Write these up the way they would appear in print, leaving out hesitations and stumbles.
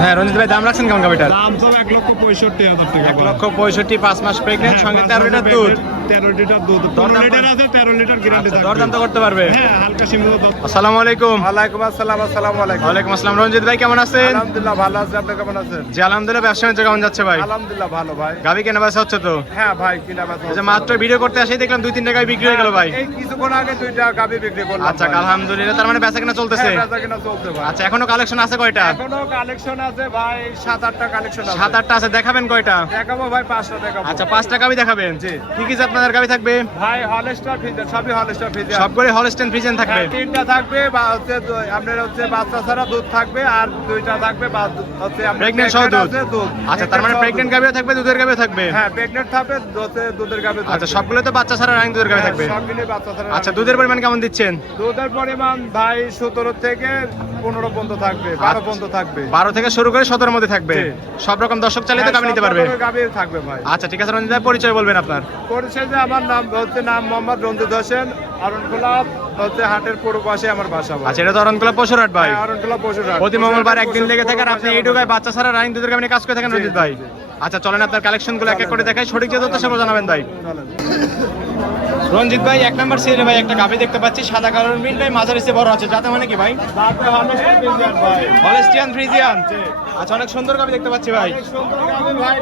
হ্যাঁ রঞ্জিত ভাই দাম রাখছেন কেমন গাবিটার? দাম তো 1,65,000 টাকা। 1,65,000 5 মাস প্রেগন্যান্ট, সঙ্গে 13 লিটার দুধ। 13 লিটার দুধ, 15 লিটার আছে, 13 লিটার গ্যারান্টি থাকবে। দরদাম তো করতে পারবে? হ্যাঁ, হালকা সীমিত দর। আসসালামু আলাইকুম। ওয়ালাইকুম আসসালাম। আসসালামু আলাইকুম। ওয়ালাইকুম আসসালাম। রঞ্জিত ভাই কেমন আছেন? আলহামদুলিল্লাহ ভালো আছি, আপনি কেমন আছেন? জি আলহামদুলিল্লাহ। ব্যবসা বাণিজ্য কেমন যাচ্ছে ভাই? আলহামদুলিল্লাহ ভালো ভাই। গাবি কেনা বেচা হচ্ছে তো? হ্যাঁ ভাই, কিনা বেচা এই যে মাত্র ভিডিও করতে আসি দেখলাম 2-3 গাবি বিক্রি হয়ে গেল ভাই। এই কিছুক্ষণ আগে 2টা গাবি বিক্রি করলাম। আচ্ছা আলহামদুলিল্লাহ, তার মানে বেচা কেনা চলতেছে? হ্যাঁ, বেচা কিনা চলছে ভাই। আচ্ছা এখনো কালেকশন আছে কয়টা? এখনো কালেকশন আছে ভাই, 7-8টা কালেকশন আছে। 7-8টা আছে, দেখাবেন কয়টা? দেখাবো ভাই, 5টা দেখাবো। আচ্ছা 5টা গাবি দেখাবেন। জি। কি কি আপনাদের গাবি থাকবে? ভাই হলস্টার ফ্রিজের, সবই হলস্টার ফ্রিজের। সবগুলো হলস্টেইন ফ্রিজিয়ান থাকবে? 3টা থাকবে, বা হচ্ছে আপনার হচ্ছে বাচ্চা ছাড়া দুধ থাকবে, আর 2টা থাকবে বা হচ্ছে আপনার প্রেগন্যান্ট সহ দুধ। আছে দুধ। আচ্ছা তার মানে প্রেগন্যান্ট গাবিও থাকবে, দুধের গাবিও থাকবে? হ্যাঁ, প্রেগন্যান্ট থাকবে, হচ্ছে দুধের গাবি থাকবে। আচ্ছা সবগুলো তো বাচ্চা ছাড়া রানিং দুধের গাবি থাকবে? সব মিলে বাচ্চা ছাড়া। আচ্ছা দুধের পরিমাণ কেমন দিচ্ছেন? দুধের পরিমাণ ভাই 17 থেকে 15 পর্যন্ত থাকবে, 12 পর্যন্ত থাকবে। 12 থেকে শুরু করে 17 মধ্যে থাকবে। জি। সব রকম দর্শক চাইলে তো গাবি নিতে পারবে? গাবি থাকবে ভাই। আচ্ছা ঠিক আছে রঞ্জিত ভাই, পরিচয় বলবেন আপনার? পরিচয় আমার নাম হচ্ছে মোহাম্মদ রঞ্জিত হোসেন, অরণখোলা হচ্ছে হাটের পূর্ব পাশে আমার বাসা ভাই। আচ্ছা এটা তো অরণখোলা পশুরহাট ভাই? হ্যাঁ, অরণখোলা পশুরহাট। প্রতি মঙ্গলবার একদিন লেগে থাকে, আর আপনি এইটুকায় বাচ্চা ছাড়া রানিং দুধের গাবি নিয়ে কাজ করে থাকেন রঞ্জিত ভাই? আচ্ছা চলেন আপনার কালেকশন গুলো এক এক করে দেখাই, সঠিক যে তথ্য সেটা জানাবেন ভাই। রঞ্জিত ভাই 1 নাম্বার সিরিয়ালে ভাই একটা গাবি দেখতে পাচ্ছি, সাদা কালার মিল ভাই, মাঝারি সে বড় আছে, যাতে মানে কি ভাই? তারপরে হলস্টার ফ্রিজিয়ান ভাই। Holstein Friesian. আচ্ছা অনেক সুন্দর গাবি দেখতে পাচ্ছি ভাই। অনেক সুন্দর গাবি ভাই,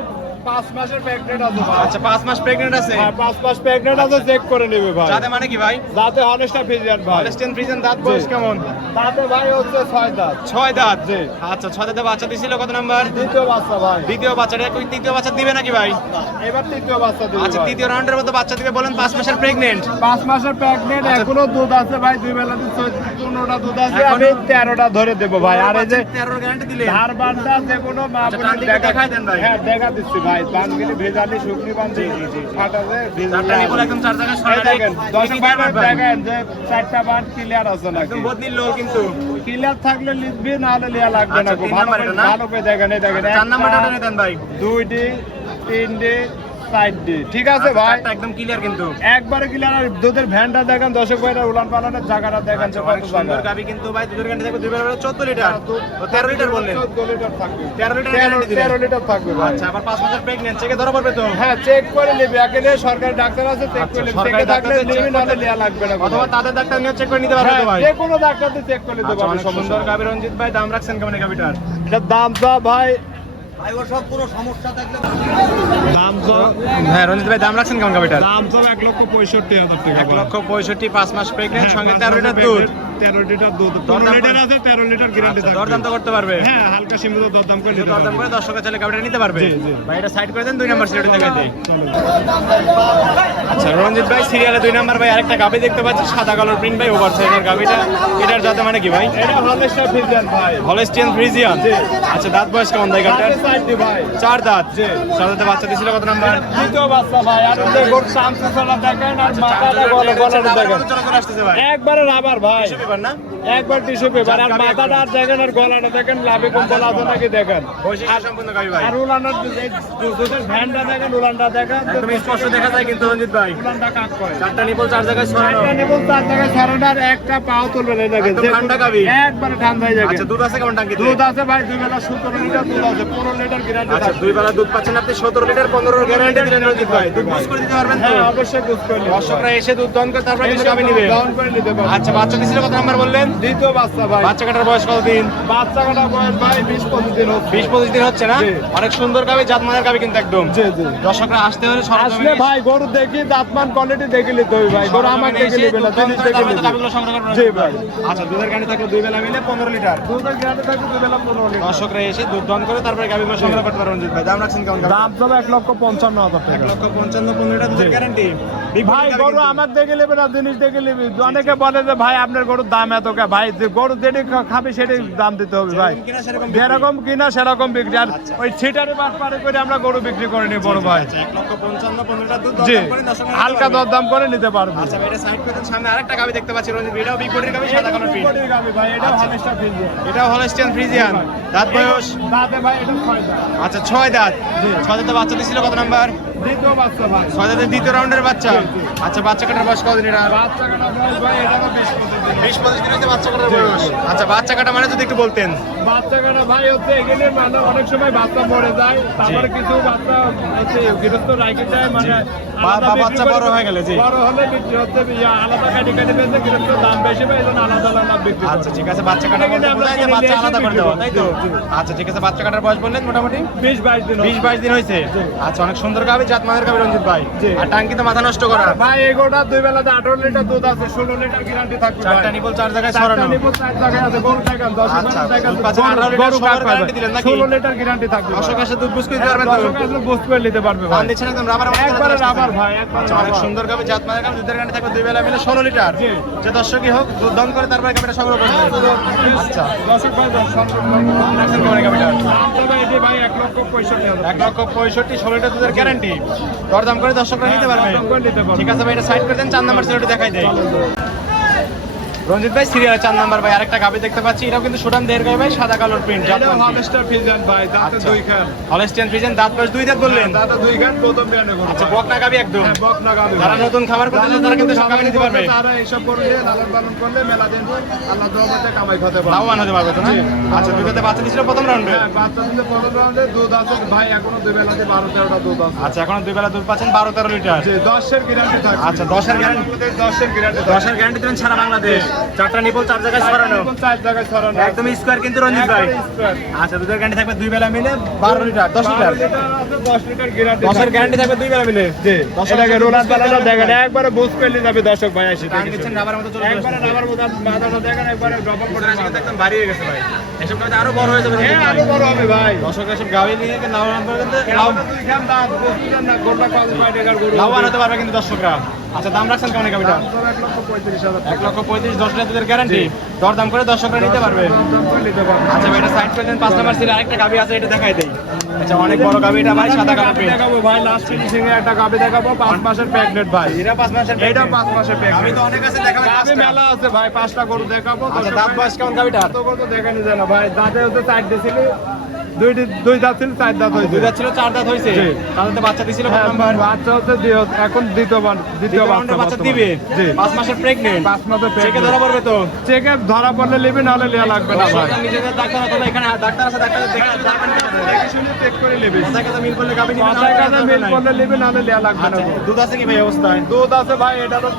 5 মাসের প্রেগন্যান্ট আছে ভাই। আচ্ছা 5 মাস প্রেগন্যান্ট আছে? হ্যাঁ, 5 মাস প্রেগন্যান্ট আছে, চেক করে নেবে ভাই। যাতে মানে কি ভাই? দাঁতে হলস্টার ফ্রিজিয়ান ভাই। হলস্টিয়ান ফ্রিজিয়ান, দাঁত বয়স কেমন? দাঁতে ভাই হচ্ছে 6 দাঁত। 6 দাঁত। জি। আচ্ছা 6 দাঁতে বাচ্চা দিছিল কত নাম্বার? দ্বিতীয় বাচ্চা ভাই। দ্বিতীয় বাচ্চাটা কই, তৃতীয় বাচ্চা দিবে নাকি ভাই? এবার তৃতীয় বাচ্চা দিবে আচ্ছা ভাই। তৃতীয় রাউন্ডের মতো বাচ্চা দিবে বলেন, 5 মাসের প্রেগন্যান্ট। 5 মাসের প্রেগন্যান্ট, এখনো দুধ আছে ভাই, 2 বেলাতে 15টা দুধ আছে, এখনো- আমি 13টা ধরে দেব ভাই। আর এই যে 13 গ্যারান্টি দিলে? ধারবানটা যে কোনো মা আচ্ছা, বোনের টান দিকে দেখায় দেন ভাই। হ্যাঁ, দেখা দিচ্ছি ভাই। বানগুলি ভেজালি, শুকনি বান, ফাটাছে চারটা নিপল একদম চার জায়গায় এই সরানো। দেখেন, 10 কি বান ব্যাপার ভাই? দেখেন যে 4টা বান ক্লিয়ার আছে নাকি। একদম বদনির লোক কিন্তু। ক্লিয়ার থাকলে লিখবি, না হলে লিয়া লাগবে না। আচ্ছা, তিন ভালো নাম্বার করে এটা না? ভালো করে দেখেন, এই দেখেন, 4 নাম্বারটা টেনে দেন ভাই। 2ডি, 3ডি, 4ডি, ঠিক আছে ভাই। চারটা একদম ক্লিয়ার কিন্তু। একবারে ক্লিয়ার। আর দুধের ভ্যানটা দেখেন, দর্শক ভাইরা উলান পালানের জায়গাটা দেখেন যে আচ্ছা, কত অনেক সুন্দর জায়গা। গাবি কিন্তু ভাই, দুধের গ্যারান্টি থাকবে 2 বেলা 14 লিটার। ও 13 লিটার বললেন? 14 লিটার থাকবে। 13 লিটার গ্যারান্টি দিলেন? 13 লিটার থাকবে ভাই। আচ্ছা আবার 5 মাসের প্রেগন্যান্ট, চেকে ধরা পড়বে তো? হ্যাঁ, চেক করে নিবি। এখানে সরকারি ডাক্তার আছে, চেক আচ্ছা, করে নিবি। সরকারি চেকে থাকলে ডাক্তার নিবি, নাহলে লিয়া লাগবে না। অথবা তাদের ডাক্তার নিয়ে চেক করে নিতে পারবে তো ভাই? যে কোনো ডাক্তারতে চেক করে নিতে আচ্ছা, পারবে, অনেক সমস্যা সুন্দর নেই। গাবি রঞ্জিত ভাই, দাম রাখছেন কেমন এই গাবিটার? এটার দাম তো ভাই, দাম তো হ্যাঁ রঞ্জিত ভাই দাম রাখছেন কেমন গাবিটার? দাম তো 1,65,000 টাকা। 1,65,000 5 মাস প্রেগন্যান্ট, হ্যাঁ, সঙ্গে 5 13 লিটার মাসের দুধ। pregnant, 13 লিটার দুধ, দরদাম 15 লিটার করে- আছে, 13 লিটার গ্যারান্টি আচ্ছা, থাকবে। দরদাম তো করতে পারবে? হ্যাঁ, হালকা সীমিত দরদাম করে নিতে দরদাম পারবে। করে দর্শকের চাইলে গাবিটা নিতে পারবে? জি, জি। ভাই এটা সাইড করে দেন, 2 নাম্বার সিরিয়ালটা দেখাই দেই। চলো। আচ্ছা রঞ্জিত ভাই সিরিয়ালে 2 নাম্বার ভাই আরেকটা গাবি দেখতে পাচ্ছি, সাদা কালার প্রিন্ট ভাই, ওভার সাইজের গাবিটা। এটার জাতে মানে কি ভাই? এটা হলস্টার ফ্রিজিয়ান ভাই। Holstein Friesian. আচ্ছা দাঁত বয়স কেমন ভাই গাবিটার? 4ডি ভাই। 4 দাঁত। 4 দাঁতে বাচ্চা দিছিল কত নাম্বার? দ্বিতীয় বাচ্চা ভাই। আর এই যে গোট সামসুসালা দেখেন, আর মাথাটা গলাটা দেখেন, চলাচল আসতেছে ভাই। একবারে রাবার ভাই, কিছু ব্যাপার না? একবার টিস্যু পেপার। আর মাথাটা আর দেখেন, আর গলাটা দেখেন, লাভে কম্বল আছে নাকি দেখেন। বৈশিষ্ট্য সম্পূর্ণ গাবি ভাই। আর উলানের দুধের ভ্যানটা দেখেন, উলানটা দেখেন, একদম স্পষ্ট দেখা যায় কিন্তু রঞ্জিত ভাই। উলানটা কাক করে। 4টা নিপল 4 জায়গায় ছড়ানো। একটা নেবল তার জায়গায় সারাটার একটা পাও তুলবে না, দেখেন একদম ঠান্ডা গাভী। একবারে ঠান্ডা হয়ে যাবে। আচ্ছা দুধ আছে কেমন টাঙ্কিতে? দুধ আছে ভাই, 2 বেলা 17 লিটার দুধ আছে, 15 লিটার গ্যারান্টি আচ্ছা আছে। 2 বেলা দুধ পাচ্ছেন আপনি, 17 লিটার 15 গ্যারান্টি দিলেন রঞ্জিত ভাই। দুধ বুঝ করে দিতে পারবেন তো? হ্যাঁ, অবশ্যই দুধ করে নিতে দর্শকরা এসে দুধ দহন করে তারপরে কিন্তু গাবি নিবে। ডাউন করে নিতে পারবে। আচ্ছা বাচ্চা দিছিল কত নাম্বার বললেন? দ্বিতীয় বাচ্চা ভাই। বাচ্চা কাটার বয়স কতদিন? বাচ্চা কাটা বয়স ভাই 20-25 দিন হচ্ছে। 20-25 দিন হচ্ছে না? জি। অনেক সুন্দর গাবি, জাতমানের গাবি কিন্তু একদম। জি, জি। দর্শকরা আসতে হলে আসলে সরজমিনে ভাই গরু দেখি, দাঁতমান কোয়ালিটি দেখে নিতে হবে ভাই। গরু আমার সরজমিনে দেখে এসে নেবে না, দুধ দহন জিনিস করে দেখে তারপরে তো নেবে। গাবিগুলো সংগ্রহ করবেন। জি ভাই। আচ্ছা দুধের গাড়ি থাকলে 2 বেলা মিলে 15 লিটার। দুধের গ্যারান্টি থাকবে 2 বেলা 15 লিটার। দর্শকরা এসে দুধ দহন করে তারপরে গাবিগুলো সংগ্রহ করতে পারবেন রঞ্জিত ভাই। দাম রাখছেন কেমন গাবি? দাম তবে 1,55,000 টাকা। 1,55,000 15 লিটার দুধের গ্যারান্টি। ভাই গরু আমার দেখে নেবে না, জিনিস দেখে নেবে। অনেকে বলে যে ভাই আপনার গরুর দাম এত কে? ভাই যে গরু যেটি খাবে সেটাই দাম দিতে হবে ভাই। যেরকম কিনা সেরকম বিক্রি। যেরকম কিনা সেরকম বিক্রি। আর আচ্ছা। ওই ছিটারে বাদ পারে করে আমরা গরু বিক্রি করে নিই বড় ভাই। আচ্ছা 1,55,000 15 লিটার দুধ জি, দহন করে দর্শকরা নিতে হালকা পারবে। দরদাম করে নিতে পারবে। আচ্ছা ভাই এটা সাইড করে দেন, সামনে আরেকটা গাবি দেখতে পাচ্ছি রঞ্জিত ভাই, এটাও বিগ বডির গাবি, সাদা কালার প্রিন্ট। কোটির গাভী ভাই, এটাও আচ্ছা। Holstein Friesian. এটাও হলস্টিয়ান ফ্রিজিয়ান। দাঁত বয়স? দাঁতে ভাই এটা 6 দাঁত। আচ্ছা 6 দাঁত। 6 দাঁতে বাচ্চা দিছিল কত নাম্বার? দ্বিতীয় বাচ্চা ভাই। 6 দাঁতের দ্বিতীয় রাউন্ডের বাচ্চা। আচ্ছা বাচ্চা কাটার বয়স কতদিন এটা? বাচ্চা কাটা বয়স ভাই এটা তো 20-25 দিন হচ্ছে বাচ্চা কাটার বয়স। আচ্ছা বাচ্চা কাটা মানে যদি একটু বলতেন। বাচ্চা কাটা ভাই হচ্ছে এখানে মানে অনেক সময় বাচ্চা মরে যায়, তারপরে কিছু বাচ্চা হচ্ছে গৃহস্থ রাখে যায় মানে আলাদা বিক্রি বাচ্চা করে, বড় হয়ে গেলে, জি। বড় হলে বিক্রি হচ্ছে আলাদা কাটি কাটি বেঁচে গৃহস্থ দাম বেশি পায়, এজন্য আলাদা আলাদা বিক্রি করে। আচ্ছা ঠিক আছে, বাচ্চা কাটা বলতে বোঝায় যে বাচ্চা আলাদা করে দেওয়া, তাই তো? আচ্ছা ঠিক আছে, বাচ্চা কাটার বয়স বললেন মোটামুটি 20-22 দিন 20-22 দিন হয়েছে। আচ্ছা অনেক সুন্দর গাবি, জাতমানের গাবি রঞ্জিত ভাই। জি। আর টাঙ্কি তো মাথা নষ্ট করা। ভাই এগোটা দুই বেলাতে 18 লিটার দুধ আছে, 16 লিটার গ্যারান্টি থাকবে ভাই। চারটা নিপল 4 জায়গায় চারটা ছড়ানো। নিবো 4 জায়গায় আছে, গরু দেখেন 10 আচ্ছা, দেখেন দুধ পাচ্ছে 18 লিটার, গরু সবার কাট পাবে। guarantee দিলেন নাকি? 16 লিটার গ্যারান্টি থাকবে ভাই। দর্শক এসে দুধ বুঝ করে দিতে পারবেন তো? দর্শক আসলে বুঝ করে নিতে পারবে দাম ভাই। দিচ্ছেন একদম রাবার একবারে রাবার ভাই, একবারে আচ্ছা অনেক রাবার। সুন্দর গাবি, জাতমানের গাবি, দুধের গাড়ি থাকবে 2 বেলা মিলে 16 লিটার। জি। যে দর্শকই হোক দুধ দন করে তারপরে গাবিটা সংগ্রহ করবে। আচ্ছা দর্শক ভাই রাখছেন কেমন এই গাবিটা? এটি ভাই 1,65,000। 1,65,000, 16 লিটার দুধের গ্যারান্টি। দরদাম করে দর্শকরা নিতে পারবে। দরদাম করে নিতে পারবে। ঠিক আছে ভাই, এটা সাইড করে দেন, 4 নাম্বার সিরিয়ালটি দেখাই দেয়। রঞ্জিত ভাই সিরিয়ালে 4 নাম্বার ভাই আরেকটা গাবি দেখতে পাচ্ছি, এটাও কিন্তু সুঠাম দেহের গাবি ভাই, সাদা কালোর প্রিন্ট। এটা হামস্টার ফিজিয়ান ভাই, দাঁতে আচ্ছা। 2 খান। হলস্টিয়ান ফ্রিজিয়ান, দাঁত বয়স 2 দাঁত বললেন। দাঁতে 2 খান, প্রথম ব্যান্ডে গরু। আচ্ছা বকনা গাবি একদম। হ্যাঁ, বকনা গাবি। যারা নতুন খাবার করতে চায় তারা কিন্তু সব গাবি নিতে পারবে। তারা এইসব গরু দিয়ে লালন পালন করলে মেলা দিন আল্লাহ দরবারে কামাই খেতে পারবে। লাভবান হতে পারবে তো না? জি। আচ্চা দুধেতে বাচ্চা দিছিল প্রথম রাউন্ডে। হ্যাঁ, বাচ্চা দিলে প্রথম রাউন্ডে দুধ আছে ভাই, এখনো 2 বেলাতে 12-13টা দুধ আছে। আচ্ছা এখন 2 বেলা দুধ পাচ্ছেন 12-13 লিটার। জি, 10 গ্যারান্টি থাকবে। আচ্ছা 10 গ্যারান্টি, 10 গ্যারান্টি 10 গ্যারান্টি দেন সারা বাংলাদেশ। 4টা নিপল 4 জায়গায় ছড়ানো, 4 জায়গায় ছড়ানো। একদম স্কয়ার কিন্তু রঞ্জিত ভাই। আচ্ছা দুধের গ্যারান্টি থাকবে 2 বেলা মিলে 12 লিটার, 10 লিটার। 10 litre guarantee. 10 এর গ্যারান্টি থাকবে 2 বেলা মিলে। জি, 10 এটাকে রোলার বানানো দেখেন, একবারে বুঝ করে যাবে দর্শক ভাই এসে। টান দিচ্ছেন রাবার মতো চলে একবারে রাবার মতো মাথাটা দেখেন, একবারে ডবল করে আসবে। একদম ভারী হয়ে গেছে ভাই, এসব গাড়ি আরো বড় হয়ে যাবে। হ্যাঁ, আরো বড় হবে ভাই। দর্শক এসব গাড়ি নিয়ে লাভবান করবেন, লাভ 2 খান দাঁত বসছিলেন না, গোটা 5 টাকার গরু। লাভবান হতে পারবে কিন্তু দর্শকরা। আচ্ছা দাম রাখছেন কেমন গাড়িটা? 1,35,000। 1,35,000, 10 লিটার দুধের গ্যারান্টি। দরদাম করে দর্শকরা নিতে পারবে। নিতে পারবে। আচ্ছা ভাই এটা সাইড করে দেন, 5 নাম্বার সিরিয়াল আরেকটা গাবি আছে, এটা দেখাই দেই। আচ্ছা অনেক বড় গাবি এটা ভাই, সাদা কালার প্রিন্ট। দেখাবো ভাই, লাস্ট ফিনিশিং এ একটা গাবি দেখাবো, 5 মাসের প্রেগনেন্ট ভাই। এটা 5 মাসের, এইটা 5 মাসের গাবি প্রেগনেন্ট। তো অনেক আছে, দেখাবেন গাবি 5টা। মেলা আছে ভাই, 5টা গরু দেখাবো। আচ্ছা দাঁত বয়স কেমন গাবিটার? তো কত দেখানি যায় না ভাই, দাঁতে হচ্ছে 4 দিছিল, 2 দাঁত ছিল, 4 দাঁত হয়েছে। 2 দাঁত ছিল, 4 দাঁত হয়েছে। জি। তাহলে তো বাচ্চা দিছিল হ্যাঁ, প্রথম নাম্বার। বাচ্চা হচ্ছে এখন দ্বিতীয় দ্বিতীয় বাচ্চা দিবে। জি, 5 মাসের প্রেগনেন্ট। 5 মাসের চেকে ধরা পড়বে তো? চেকে ধরা পড়লে নেবে, নাহলে নেওয়া লাগবে না ভাই। সরকার নিজেদের ডাক্তার আছে, এখানে ডাক্তার আছে, ডাক্তার দেখে জানবেন কি আছে। দেখে শুনে চেক করে নেবে। কথায় কথা মিল করলে গাবি নিবে, মাথায় কানে মিল করলে নেবে, নাহলে নেওয়া লাগবে না আচ্ছা ভাই। দুধ আছে কি ভাই অবস্থায়? দুধ আছে ভাই, এটারও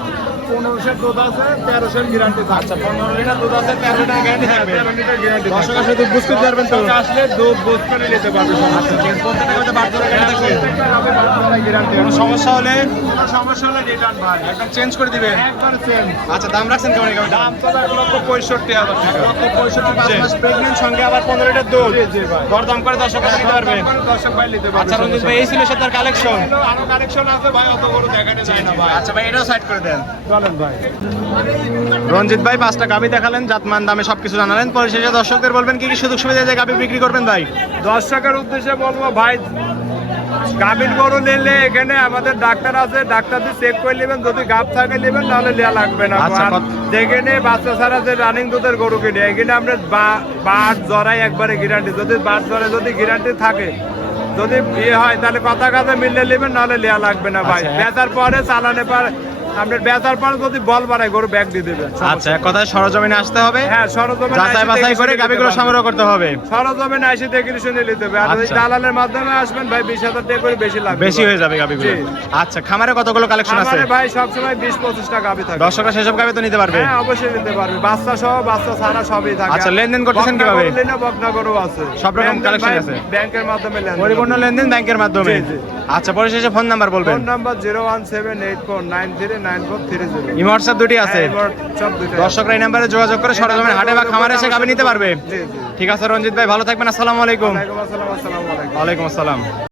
1500 দুধ আছে, 1300 গ্যারান্টি আচ্ছা থাকছে। 15 লিটার দুধ আছে, 13 লিটার গ্যারান্টি থাকবে। 13 লিটার গ্যারান্টি দর্শক আসলে দুধ বুঝ করতে পারবেন তো? আসলে দুধ বুঝ করে নিতে পারবে। আচ্ছা ঠিক আছে, প্রত্যেকটা গাবিতে বাট ধরে গ্যারান্টি থাকবে। প্রত্যেকটা গাবে বাদ ধরাই গ্যারান্টি। কোনো সমস্যা হলে কোনো সমস্যা হলে রিটার্ন ভাই, একদম চেঞ্জ করে দিবে। একবার সেম। আচ্ছা দাম রাখছেন কেমন এই গাবিটা? দাম তো 1,65,000 টাকা। 1,65,000, 5 জি। মাস প্রেগনেন্ট, সঙ্গে আবার 15 লিটার দুধ। জি, জি ভাই। দরদাম করে দর্শকরা নিতে পারবে। দর্শক ভাই নিতে পারবে। আচ্ছা রঞ্জিত ভাই এই ছিল সে তার কালেকশন। আরো কালেকশন আছে ভাই, অত বড় দেখাতে যায় না ভাই। আচ্ছা ভাই এটাও সাইড করে দেন। চলেন ভাই। রঞ্জিত ভাই 5টা গাবি দেখালেন, জাতমান দামে সবকিছু জানালেন, পরিশেষে দর্শকদের বলবেন কি কি সুযোগ সুবিধা দিয়ে গাবি বিক্রি করবেন ভাই? দর্শকের উদ্দেশ্যে বলবো ভাই, গাভীর গরু নিলে এখানে আমাদের ডাক্তার আছে, ডাক্তার দিয়ে চেক করে নেবেন, যদি গাভ থাকে নেবেন, নাহলে নেওয়া লাগবে না। আচ্ছা, আর যেখানে বাচ্চা ছাড়া যে রানিং দুধের গরু কিনে, এখানে আমরা বাট জরাই একবারে গ্যারান্টি, যদি বাট জরে যদি গ্যারান্টি থাকে, যদি ইয়ে হয় তাহলে কথা কাজে মিললে নেবেন, নাহলে নেওয়া লাগবে না ভাই। আচ্ছা, বেচার পরে চালানে পরে আপনার বেচার পরে যদি বল বাড়ায়, গরু ব্যাগ দিয়ে দেবেন। আচ্ছা এক কথায় সরজমিনে আসতে হবে, হ্যাঁ, সরজমিনে যাচাই বাছাই করে গাবিগুলো সংগ্রহ করতে হবে। সরজমিনে এসে দেখে শুনে নিতে হবে। আর ওই আচ্ছা। দালালের মাধ্যমে আসবেন ভাই, 20,000 টাকা করে বেশি লাগবে, বেশি হয়ে যাবে গাবিগুলো। জি। আচ্ছা খামারে কতগুলো কালেকশন আছে? আমারে ভাই সবসময় 20-25টা গাভী থাকে। দর্শকরা সেসব গাবি তো নিতে পারবে? হ্যাঁ, অবশ্যই নিতে পারবে, বাচ্চা সহ বাচ্চা ছাড়া সবই থাকে। আচ্ছা, লেনদেন করতেছেন কিভাবে? বকনা গরু আছে, সব রকম লেনদেন কালেকশন ভাই আছে? ব্যাংকের মাধ্যমে লেনদেন। পরিপূর্ণ লেনদেন ব্যাংকের মাধ্যমে। জি, জি। আচ্ছা পরিশেষে ফোন নাম্বার বলবেন। Phone number 01784939430। ইমো হোয়াটসঅ্যাপ দুটি আছে, সব দুটো। দর্শকরা এই নাম্বারে যোগাযোগ করে সরজমিনে হাটে বা খামারে এসে গাবি নিতে পারবে। জি, জি। ঠিক আছে রঞ্জিত ভাই, ভালো থাকবেন, আসসালামু আলাইকুম। ওয়ালাইকুম আসসালাম, আসসালামু আলাইকুম। ওয়ালাইকুম আসসালাম।